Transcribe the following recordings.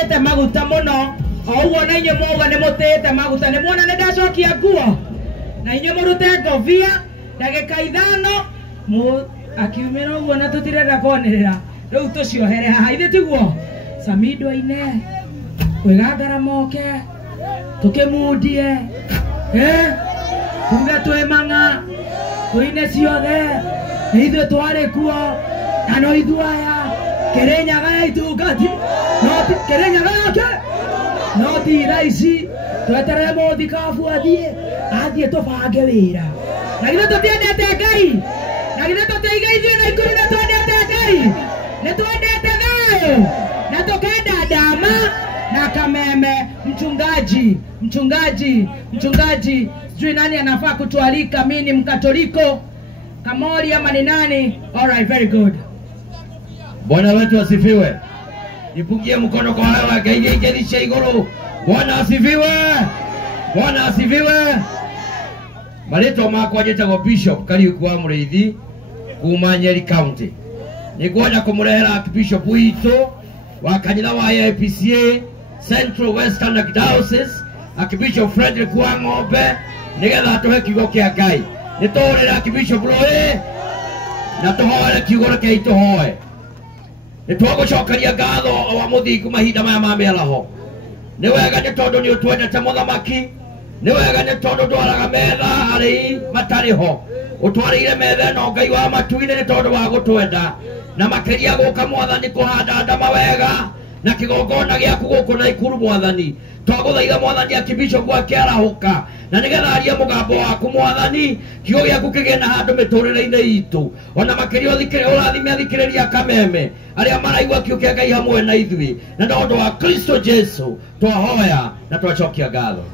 mutete maguta muno ougo na inye moga ne mutete maguta ne muona ne ndacokia nguo na inye murute ngobia ndagika ithano mu akiumira uguo na tutirenda konerera riu tuciohere haha ithe tiguo Samido ine kwegagara moke tukimundie tuge twemanga tuine ciothe ithe tware kuo ano ithuaya Kirenyaga itugati no Kirenyaga yake no ti raici twetere muthikabu athie tubange wira na githe tutiendete Ngai na githe tutigeithio na ikuru na twendete Ngai ne twendete nayo na tukenda dama na Kameme. Mchungaji sijui nani anafaa kutualika, mimi ni Mkatoliko Kamori ama ni nani? Alright, very good. Bwana wetu asifiwe. Nipungie mkono kwa wale wakaingelisha igoro. Bwana asifiwe. Bwana asifiwe. Maleto makwa jetagwo Bishop Kariuki Muriithi kuma Nyeri County. Nikuonya kumurehera Archbishop wito wa kanitha wa APCA Central Western Diocese Archbishop Frederick Wang'ombe nigetha atuhe kiugo kia Ngai. Nitorera Archbishop roe na tuhoere kiugo kia ituhoe. Nitwagucokeria ngatho wa muthingu mahinda maya ma miaraho. Ni wega ni tondu ni utwendete muthamaki. Ni wega ni tondu ndwaraga metha ari matariho. Utwarire metha no Ngai wa matuine ni tondu wa gutwenda na makiria guka Mwathani kuhanda ndama wega na kigongona giaku guku na ikuru Mwathani. Twaguthaitha Mwathani Archbishop wake arahuka na nigetha arie mugambo waku Mwathani kiugo giaku kigie na handu miturire-ini itu ona makiria urathime athikiriria Kameme aria maraigua kiugo kia Ngai hamwe na ithui na ndondo wa Kristo Jesu twahoya na twacokia ngatho.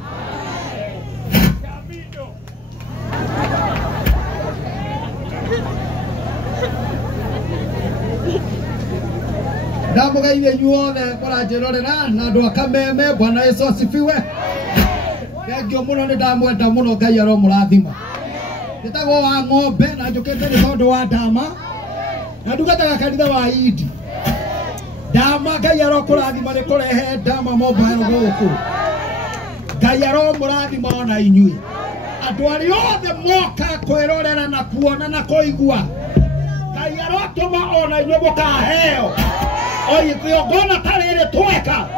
Ndamugaire nyuothe muranjirorera na andu a Kameme. Bwana Yesu asifiwe. Thengio muno ni ndamwenda muno, Ngai aromurathima. Nditagwo Wang'ombe na njukite ni tondu wa ndama na ndugataga kanitha wa Idi. Ndama Ngai arokurathima ni kurehe ndama mobile guku. Ngai aromurathima ona inyui andu aria othe moka kwirorera na kuona na kuigua. Ngai arotuma ona inyui mukaheo oyi kigongona tarere tweka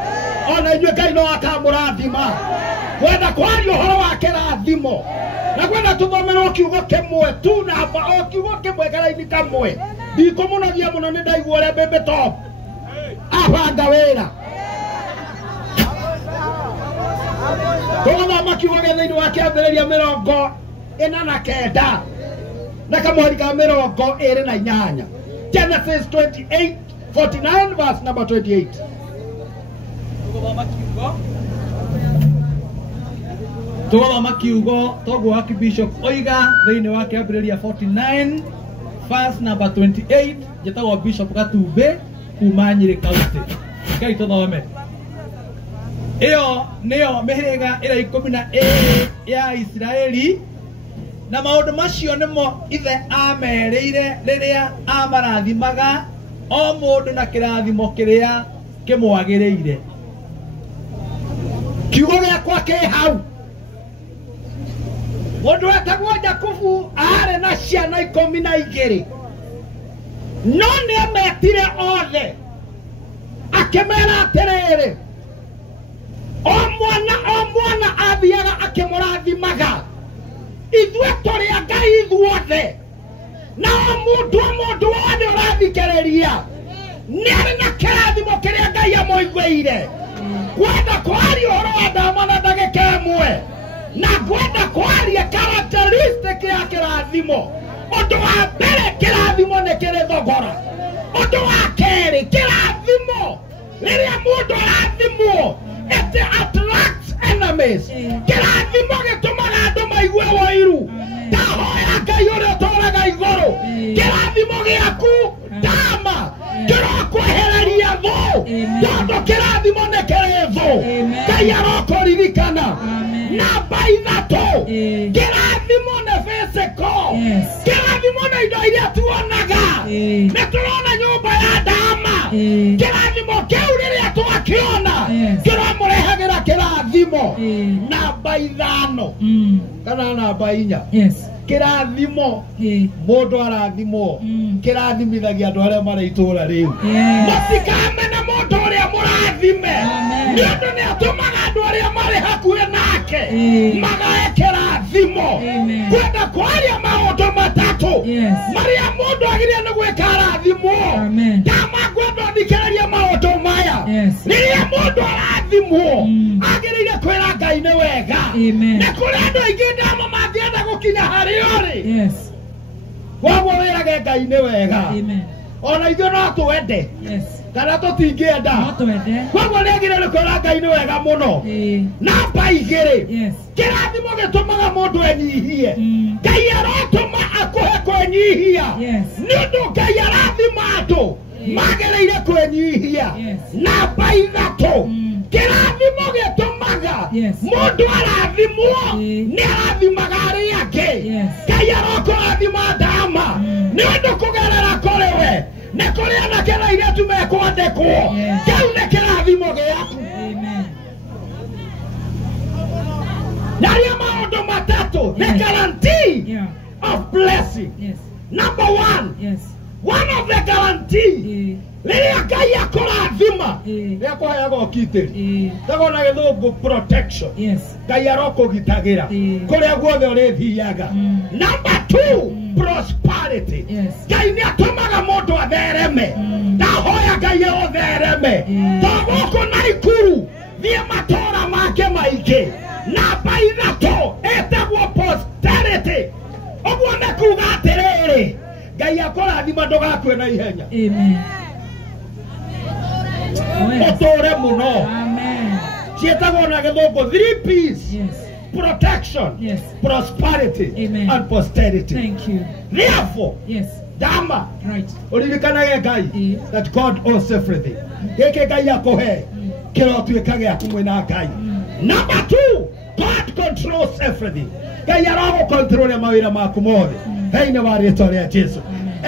ona inyui Ngai no akamurathima. Kwenda kwaria uhoro wa kirathimo na kwenda tuthomerwo kiugo kimwe tu na o kiugo kimwe karaini kamwe. Ndikumunagia muno ni ndaigua uria Baby Top abanga wira tugathoma kiugo thiini wa kiambiriria 49 na kamweri ka 28 Genesis 28:49 verse number 28. Tugathoma kiugo toguo Archbishop oiga thiini wa kiambiriria 49 verse number 28 jetagwo Bishop Gatumbe kuma Nyeri County. Ngai tuthome. Iyo niyo mihiriga ira 12 ya Israeli na maundu macio nimo ithe ameriire riria amarathimaga o mundu na kirathimo kiria kimwagiriire. Kiugo giakwa ki hau. Mundu etagwo Jakubu aare na ciana 12 no ni ametire othe akimera atiriri o mwana athiaga akimurathimaga ithue turi a Ngai ithuothe na o mundu wothe urathikiriria ni ari na kirathimo kiria Ngai amuiguire. Kwenda kwaria uhoro wa ndama na ndagika imwe na kwenda kwaria characteristic ya kirathimo. Undu wa mbere kirathimo ni kiri thogora. Undu wa keri kirathimo riria mundu arathimwo it attracts enemies. Kirathimo gitumaga andu maigue woiru. Ndahoya Ngai uria uturaga iguru kirathimo giaku ndama kirokwehereria kerevo todo kerathimo ne kerevo Ngai arokoririkana namba ithatũ kerathimo ne physical kerathimo ne indo iria tuonaga nĩ tũrona nyũmba ya ndama kerathimo kĩu rĩrĩa twakĩona kĩramũrehagĩra kerathimo namba ithano kana namba inya kerathimo mũndũ arathimwo kerathimithagia andũ arĩa marĩ itũũra rĩu mũtikamene mũndũ ũrĩa mũrathime nĩ ũndũ nĩ atũmaga andũ arĩa marĩ hakuhĩ nake magae kerathimo kwenda kwaria maũndũ matatũ marĩa mũndũ agĩrĩire nĩ gwĩka arathimwo ndamakwenda thikĩrĩria maũndũ maya rĩrĩa mũndũ arathimwo agĩrĩire kwĩra Ngai nĩ wega nĩ kũrĩ andũ aingĩ ndama mangĩenda gũkinya harĩ ũrĩ koguo wĩrage Ngai nĩ wega ona ithuĩ no twende kana tũtingĩenda koguo nĩ agĩrĩire kwĩra Ngai nĩ wega mũno namba igĩrĩ kĩrathimo gĩtũmaga mũndũ enyihie Ngai arotũma akũhe kwĩnyihia nĩ ũndũ Ngai arathima andũ magĩrĩire kwĩnyihia namba ithatũ kĩrathimo gĩtũmaga mũndũ arathimwo nĩ arathimaga arĩa angĩ Ngai arokũrathima ndama nĩ ũndũ kũgerera kũrĩ we nĩ kũrĩ anake na airĩtu mekwandĩkwo kĩu nĩ kĩrathimo gĩaku narĩa maũndũ matatũ the guarantee of blessing number one of the guarantee rĩrĩa Ngai akũrathima nĩ akũheaga ũkitĩri ndagona gĩthũngũ protection Ngai arokũgitagĩra kũrĩa guothe ũrĩthiaga number 2 prosperity Ngai nĩ atũmaga mũndũ athereme ndahoya Ngai ũthereme togũkũ Naikuru thiĩ matũũra make maingĩ namba ithatũ ĩtagwo posterity ũguo nĩ kuuga atĩrĩrĩ Ngai akũrathima ndũgakue na ihenya ũtũũre mũno ciĩtagwo na gĩthũngũ 3 P's protection prosperity and posterity therefore dama ũririkanage Ngai that God owns everything gĩkĩ Ngai akũhe kĩrotuĩka gĩaku mwĩna Ngai number 2 God controls everything Ngai aragũkontrole mawĩra maku mothe thĩinĩ wa rĩĩtwa rĩa Jesũ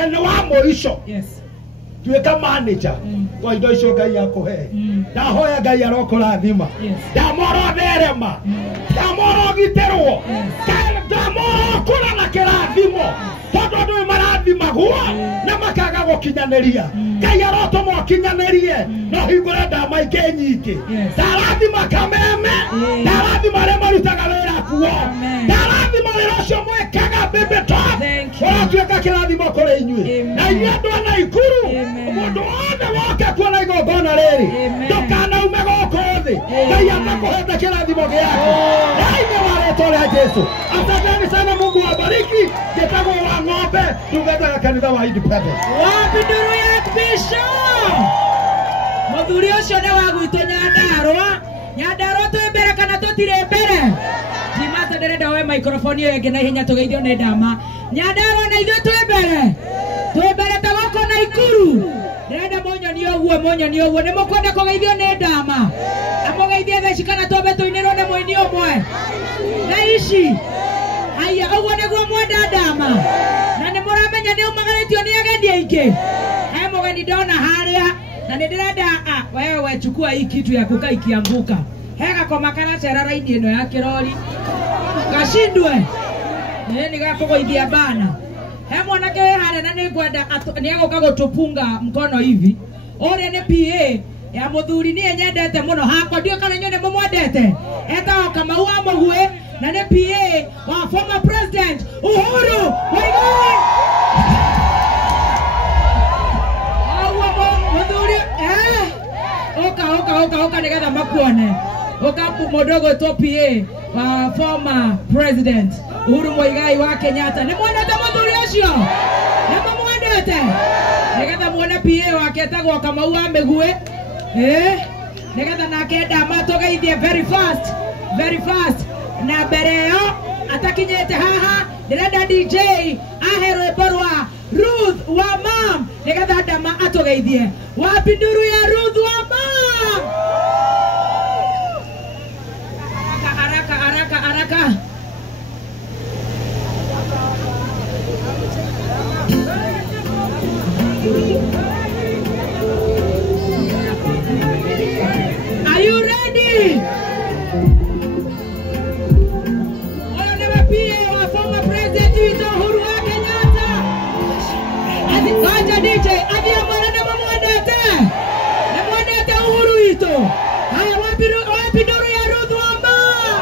and wa mũico tuĩka manager wa indo icio Ngai akũhe ndahoya Ngai arokũrathima ndamora therema ndamora ũgitĩrwo ndamora ũkũra na kĩrathimo tondũ andũ marathimagwo na makaga gũkinyanĩria Ngai arotũma ũkinyanĩrie no hingũre ndama ingĩ nyingĩ ndarathima kameme ndarathima arĩa marutaga wĩra kuo ndarathima wĩra ũcio mwĩkaga baby top ũratuĩka kĩrathimo kũrĩ inyuĩ na inyuĩ andũ a Naikuru mũndũ wothe woke kuona igongona rĩrĩ ndũkanaume gũkũ thĩ Ngai atakũhete kĩrathimo gĩaku thĩinĩ wa rĩĩtwa rĩa Jesũ asanteni sana Mungu awabariki Gĩtagwo wa ng'ombe tungataga kanitha wa Independence wapi nduru ya Bishop mũthuri ũcio nĩ wa gwitũ Nyandarũa twĩ mbere kana tũtirĩ mbere Timata ndĩrenda woe microphone ĩyo ĩngĩ na ihenya tũgeithio nĩ ndama Nyandarũa na ithuĩ twĩ mbere ta gũkũ Naikuru ndĩrenda mũnyonie ũguo nĩ mũkwenda kũgeithio nĩ ndama amũgeithie theci kana twambe tũinĩrwo nĩ mũini ũmwe na ici haya ũguo nĩguo mwenda ndama na nĩ mũramenya nĩ umagarĩtio nĩ ageni aingĩ he mũgeni ndona harĩa na nĩ ndĩrenda wewe chukua hii kitu ya kukaa ikianguka hega koma kana cera raini ĩno ya kĩrori gashindwe nĩ gakũgũithia bana he mwanake harĩa na nĩ ngwenda nĩ agũka gũtũpunga mkono hivi ũrĩa nĩ PA ya mũthuri niĩ nyendete mũno hakwa ndio kana nyone mũmwendete etagwo Kamau wa Mũgwe na nĩ PA wa former president Uhuru Muigai mũthuri oka nĩgetha makuone oka mũdogo to PA wa former president Uhuru Muigai wa Kenyatta nĩ mwendete mũthuri ũcio nĩ mũmwendete nĩgetha muone PA wake etagwo Kamau wa Mũgwe nĩgetha nake ndama tũgeithie very fast na mbere ĩyo atakinyĩte haha ndĩrenda DJ ahe rwĩmbo rwa Ruth wa mam nigetha ndama atugeithie. Wapi nduru ya Ruth wa mam? Haraka. Are you ready? Wa former president wetu Uhuru wa Kenyatta. Ngoja DJ, avia mwana na mwendete Uhuru wetu. Haya, wapi nduru ya Ruth wa mam?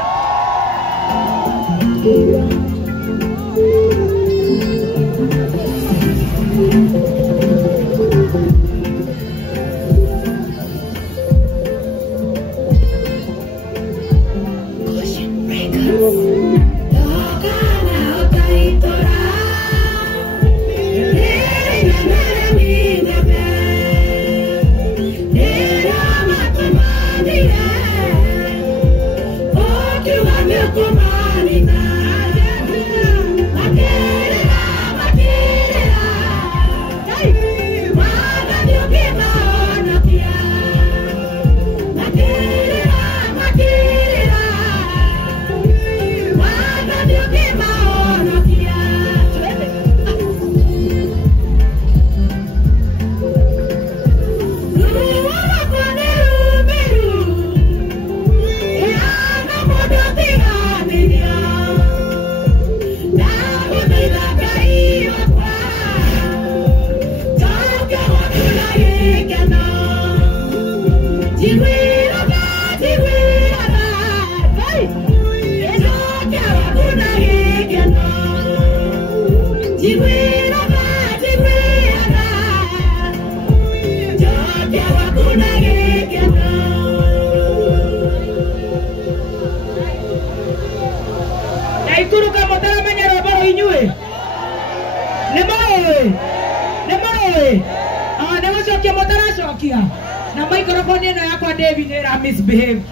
Na microphone ino yakwa David ira misbehave.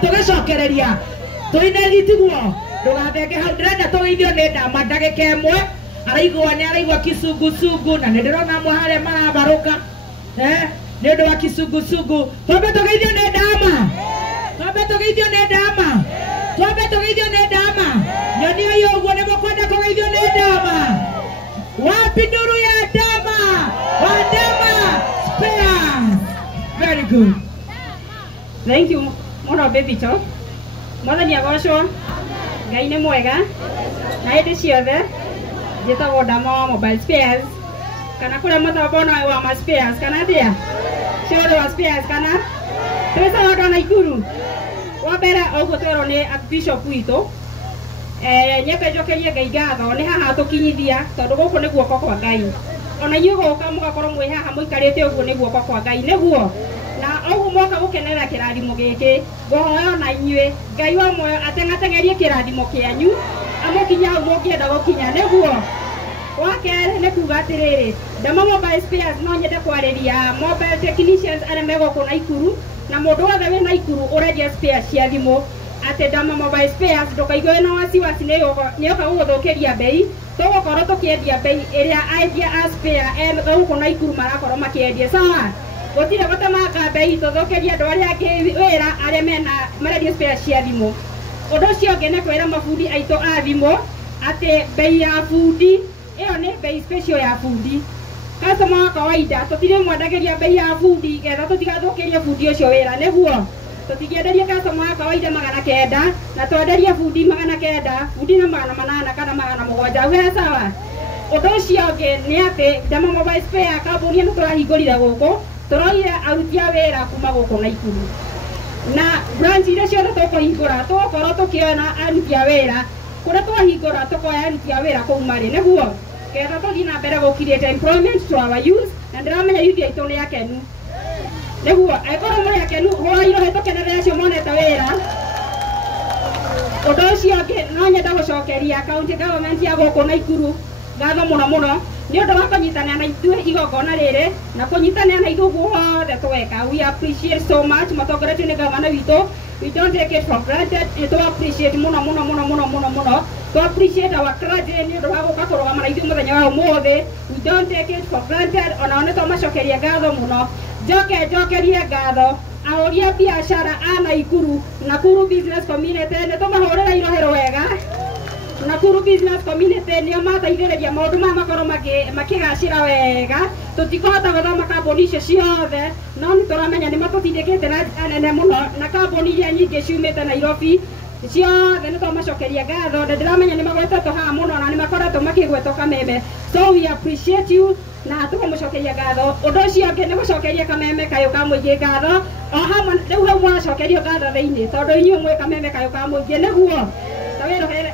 Tugicokereria tuine gitiguo ndugatheke hau ndirenda tugeithio ni ndama ndagika imwe araigua kisungusungu na ndirona amwe haria marabaruka ni undu wa kisungusungu. Twambe tugeithio ni ndama, nyonio hiyo uguo ni mukwenda kugeithio ni ndama. Wapi nduru ya ndama? Wa ndama Spears. Very good. Thank you, Mono Baby Cho. Mwathani agocwo. Ngai nĩ mwega. Na hĩndĩ ciothe njĩtagwo ndama wa Mobile Spares. Kana kũrĩa mũthombo wa ma Spares kana thĩa. Ciothe wa Spares kana. Twĩca andũ na Ikuru. Wa mbere ũguo twerwo nĩ Bishop witũ. Nyeke njokerie Ngai ngatho nĩ haha tũkinyithia tondũ gũkũ nĩ guoko kwa Ngai. Ona inyuĩ gũka mũgakorwo mwĩ haha mũikarĩte ũguo nĩ guoko kwa Ngai nĩguo. Na ũguo moka gũkenerera kĩrathimo gĩkĩ ngũhoya na inyuĩ Ngai wa muoyo ateng'ateng'erie kĩrathimo kĩanyu amũkinya hau mũngĩenda gũkinya nĩguo. Wa kerĩ nĩ kuuga atĩrĩrĩ, Ndama Mobile Spares no nyende kwarĩria mobile technicians arĩa me gũkũ Naikuru na mũndũ wothe wĩ Naikuru ũrendia spares cia thimũ atĩ Ndama Mobile Spares ndũkaigue wĩna wasiwasi nĩyoka gũgũthũkĩria bei. Tũgũkorwo tũkĩendia bei ĩrĩa endia a spare gũkũ Naikuru marakorwo makĩendia sawa. Gũtirĩ gũtemanga bei tũthũkĩrie andũ arĩa angĩ wĩra arĩa marendia spares cia thimũ. Ũndũ ũcio ũngĩ nĩ kwĩra mabundi aitũ a thimũ atĩ bei ya bundi ĩyo nĩ bei special ya bundi. Customer wa kawaida tũtirĩ mwendagĩria bei ya bundi getha tũtigathũkĩrie bundi ũcio wĩra nĩguo. Tũtingĩenderia customer wa kawaida 900 na twenderie bundi 900, bundi na 800 kana 700 wĩra sawa. Ũndũ ũcio ũngĩ nĩ atĩ Ndama Mobile Spares kambuni ĩno tũrahingũrire gũkũ tũroire aruti a wĩra kuma gũkũ Naikuru. Na branch iria ciothe tũkũhingũra tũgũkorwo tũkĩona aruti a wĩra kũrĩa twahingũra tũkoya aruti a wĩra kũu marĩ nĩguo getha tũthiĩ na mbere gũ-create employment to our youth. Na ndĩramenya youth aitũ nĩ akenu nĩguo angĩkorwo mũrĩ akenu hũra-irwo hĩtũkenerere acio monete wĩra. Ũndũ ũcio ũngĩ no nyenda gũcokeria county government ya gũkũ Naikuru ngatho muno muno ni undu wa kunyitana na ithuĩ igongona rĩrĩ na kunyitana na ithuĩ guothe tweka. We appreciate so much matongoretio nĩ gavana witũ. We don't take it for granted. To appreciate muno muno muno muno muno muno. To appreciate our clergy ni undu wa guka kurugama na ithuĩ muthenya wa ũmũthĩ. We don't take it for granted. Ona one tũmacokeria ngatho muno. Njokerie ngatho aũria biashara a Nakuru business community nĩ tũmahũrĩra irohero wega. Nakuru business community nĩo mateithĩrĩria maũndũ maya makorwo makĩgacĩra wega. Tũtikũhota gũthoma kambuni icio ciothe no nĩ tũramenya nĩ matũtindĩkĩte na nene mũno na kambuni iria nyingĩ ciumĩte Nairobi ciothe nĩ tũmacokeria ngatho. Ndĩramenya nĩ magwetetwo haha mũno na nĩ makoretwo makĩgwetwo Kameme. So we appreciate you na tũkamũcokeria ngatho. Ũndũ ũcio ũngĩ nĩ gũcokeria Kameme kayũ ka mũingĩ ngatho. O hamwe rĩu hau mũracokerio ngatho thĩinĩ tondũ inyuĩ mwĩ Kameme kayũ ka mũingĩ nĩguo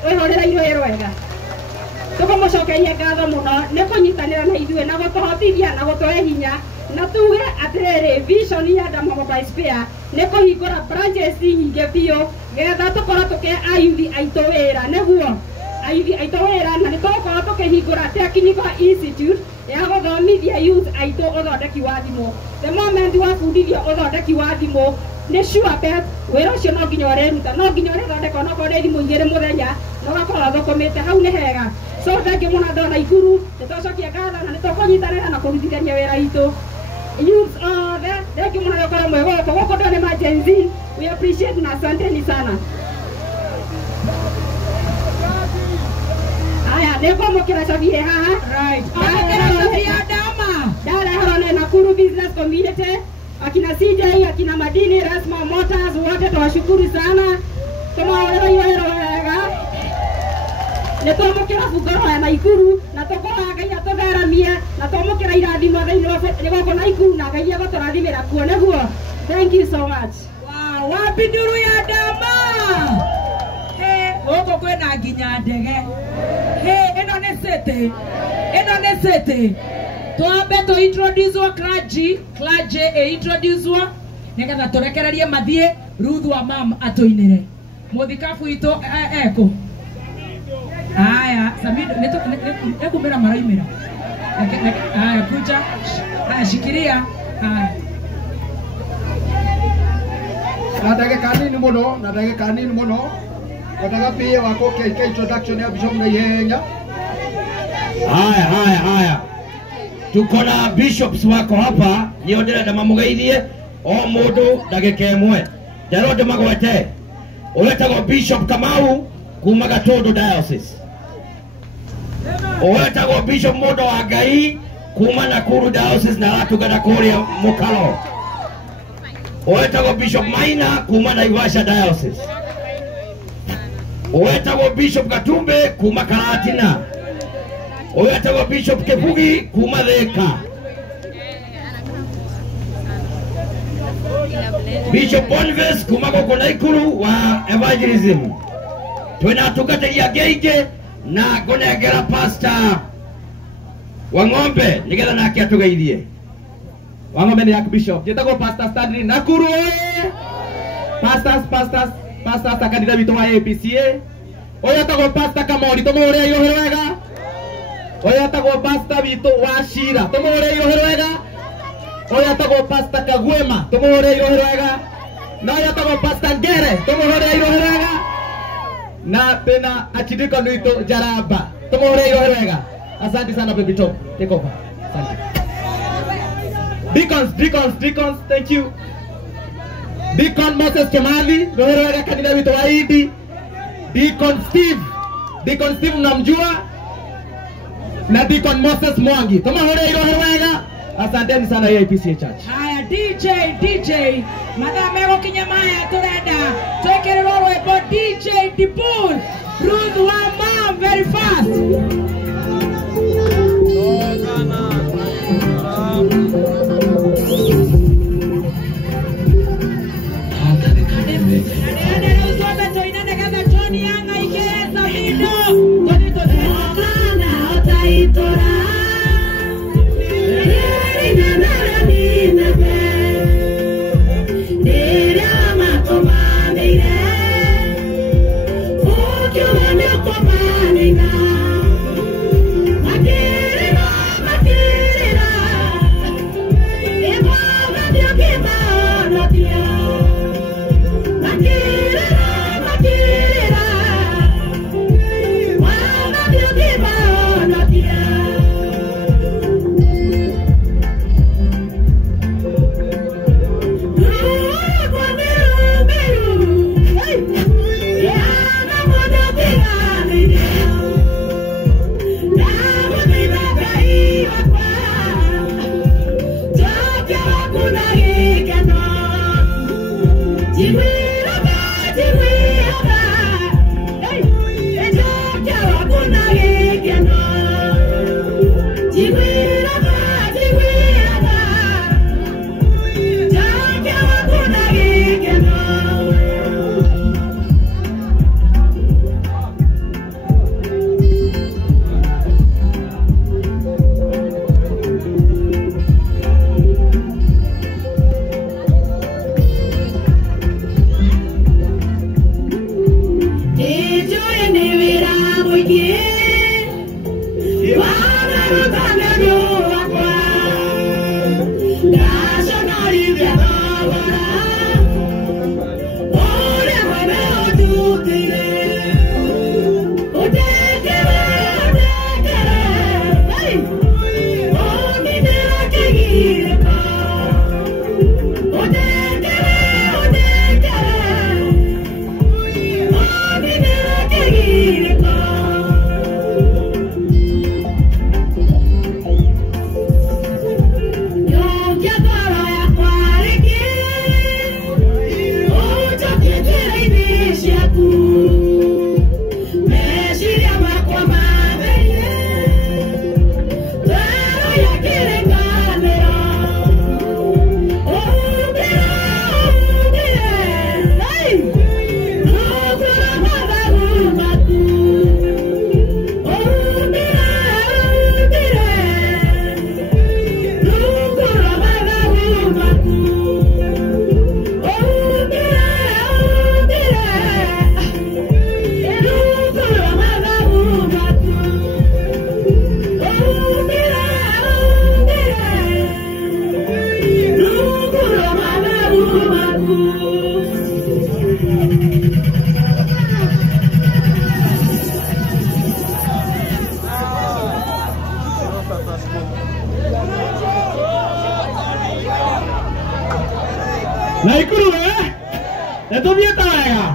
wĩhorera irohero wega. Tũkamũcokeria ngatho mũno nĩ kũnyitanĩra na ithuĩ na gũtũhotithia na gũtũhe hinya na tuge atĩrĩrĩ vision ya Adama Mobile Spare nĩ kũhingũra branches nyingĩ biũ getha tũkorwo tũkĩhe ayuthi aitũ wĩra nĩguo ayuthi aitũ wĩra na nĩ tũgũkorwo tũkĩhingũra technical institute ya gũthomithia youth aitũ ũthondeki wa thimũ. The moment wabundithio ũthondeki wa thimũ nĩ sure bet wĩra ũcio no nginya ũreruta no nginya ũrĩthondeka onokorwo nĩ thimũ igĩrĩ mũthenya na ũgakorwo thũkũmĩte hau nĩ hega. So thengiũ mũno andũ a Naikuru nĩ tũcokia ngatho na nĩ tũkũnyitanĩra na kũrutithania wĩra witũ. Youth othe thengiũ mũno nĩ ũkorwo mwĩ gũkũ gũkũ ndĩo nĩ ma Gen Z. We appreciate na asanteni sana. Aya nĩ ngũmũkĩra cabie haha. Right. Ndarehorwo nĩ Nakuru business community akina CJ akina Madini Rasma Motors wote twashukuru sana. Tũmahũrĩra irohero wega. Nĩ twamũkĩra bungaro ya Naikuru na tũkũhoya Ngai atũtheramie na twamũkĩra irathimo thĩinĩ wa gũkũ Naikuru na Ngai agũtũrathimĩra kuo nĩguo. Thank you so much. Wow, wapi nduru ya Adama? Gũkũ kwĩna nginya ndege. Ĩno nĩ city. Twambe tũ introduce clergy introduce nĩgetha tũrekererie mathiĩ Ruth wa mam atũinĩre. Mũthikabu witũ eko. Aya, Samido nĩkumĩra maraimĩra. Aya, kuja. Aya, shikiria. Aya. Na ndagĩka nini mũno. Nataka pia wako KK introduction ya Bishop na ihenya. Haya. Tuko na bishops wako hapa nĩo ndĩrenda mamũgeithie o mũndũ ndagĩka ĩmwe. Nderwo ndĩmagwete. Ũwetagwo Bishop Kamau kuma Gatũndũ Diocese. Ũwetagwo Bishop Mũndũ wa Ngai kuma Nakuru Diocese na aratungata kũrĩa Mũkaro. Ũwetagwo Bishop Maina kuma Naivasha Diocese. Ũwetagwo Bishop Gatumbe kuma Karatina. Ũwetagwo Bishop Kebugi kuma Thika. Bishop Boniface kuma gũkũ Naikuru wa evangelism. Twĩna atungatĩria angĩ na ngũnengera Pastor Wang'ombe nĩgetha nake atũgeithie. Wang'ombe nĩ Archbishop. Njĩtagwo Pastor Stanley Nakuru. Pastors akandida witũ wa APCA. Ũyũ etagwo Pastor Kamori tũmũhũrĩre irohero wega. Ũyũ etagwo Pastor witũ wa Shira tũmũhũrĩre irohero wega. Ũyũ etagwo Pastor Kagwema tũmũhũrĩre irohero wega. Na ũyũ etagwo Pastor Ngere tũmũhũrĩre irohero wega. Na tena Archdeacon witũ Jaramba tũmũhũrĩre irohero wega. Asante sana baby top. Take over. Asante. Deacons, thank you. Deacon Moses Kemali, rohero wega kanida wito wa Idi. Deacon Steve mnamjua. Na Deacon Moses Mwangi. Tumahore rohero wega. Asanteni sana APCA Church. Haya DJ. Madame mego kinyamaya turenda. Twekere rwimbo DJ Dipul. Ruth wa mam very fast. What Naikuru etũthiĩte wega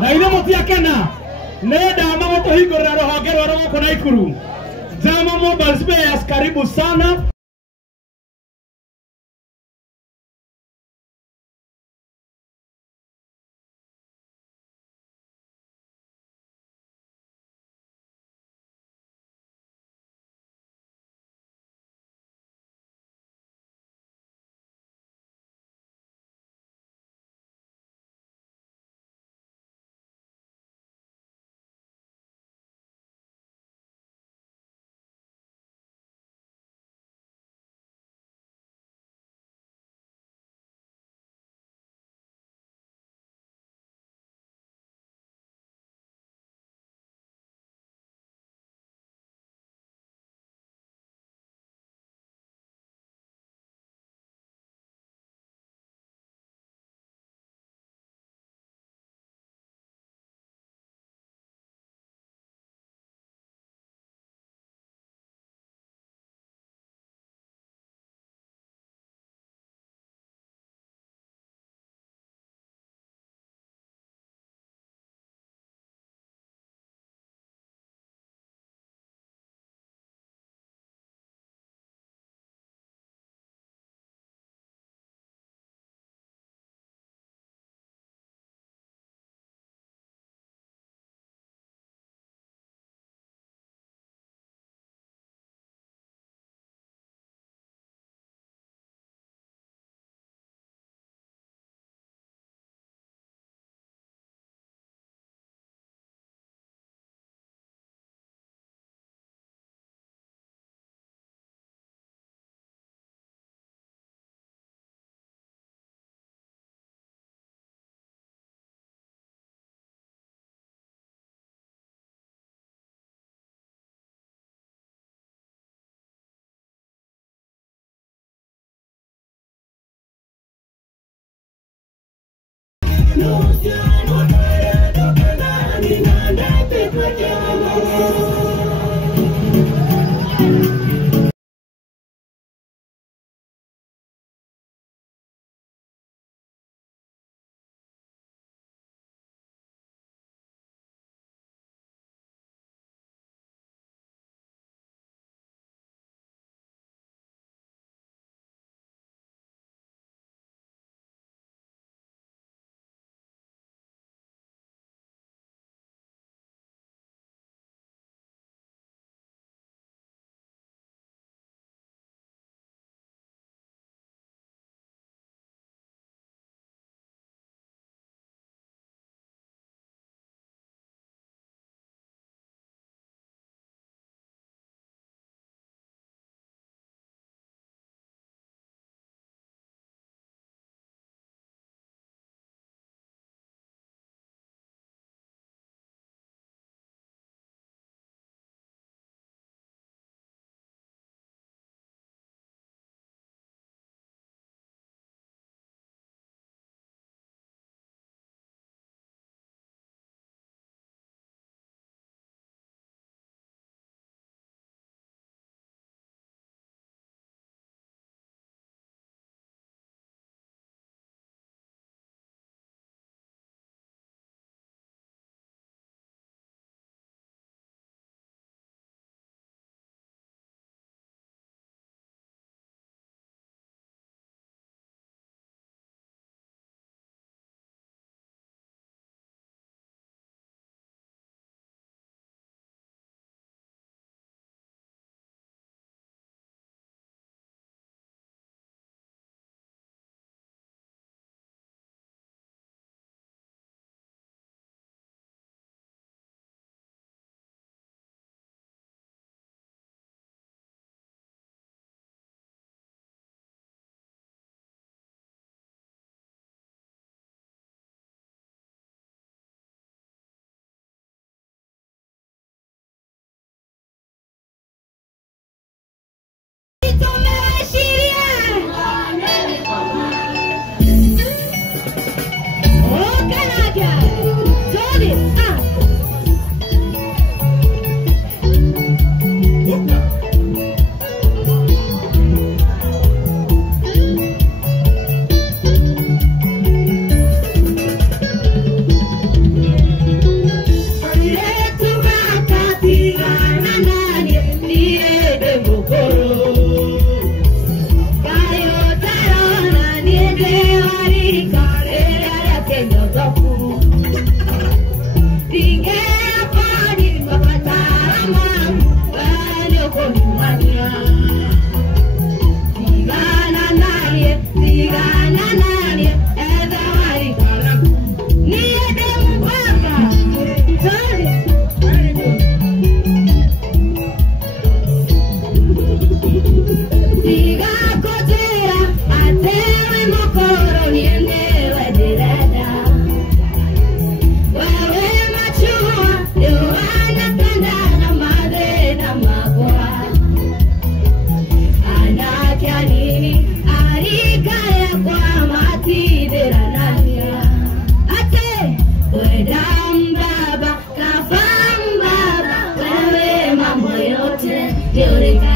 na ithe mũtiakena nenda magũtũhingũrĩra rũhonge rwa gũkũ Naikuru. Jamo Mobile Spares, karibu sana.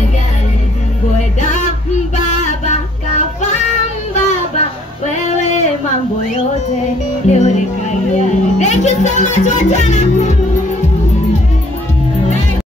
ajali kwenda mbaba kafa mbaba wewe mambo yote yorekaya. Thank you so much wachana.